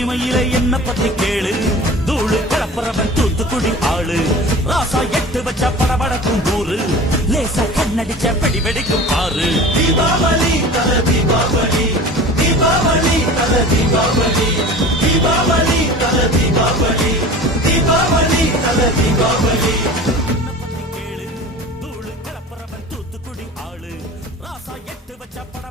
சீமையில என்ன பத்தி கேளு, தூளு கிளப்புறவன் தூத்துக்குடி ஆளு. ராசா எட்டு வச்ச படபடக்கும் ஊரு, லேசா கண்ணடிச்ச வெடி வெடிக்கும் பாரு. தீபாவளி தல தீபாவளி, தீபாவளி தல தீபாவளி, தீபாவளி தல தீபாவளி, தீபாவளி தல தீபாவளி. என்ன பத்தி கேளு, தூளு கிளப்புறவன் தூத்துக்குடி ஆளு. ராசா எட்டு வச்ச பட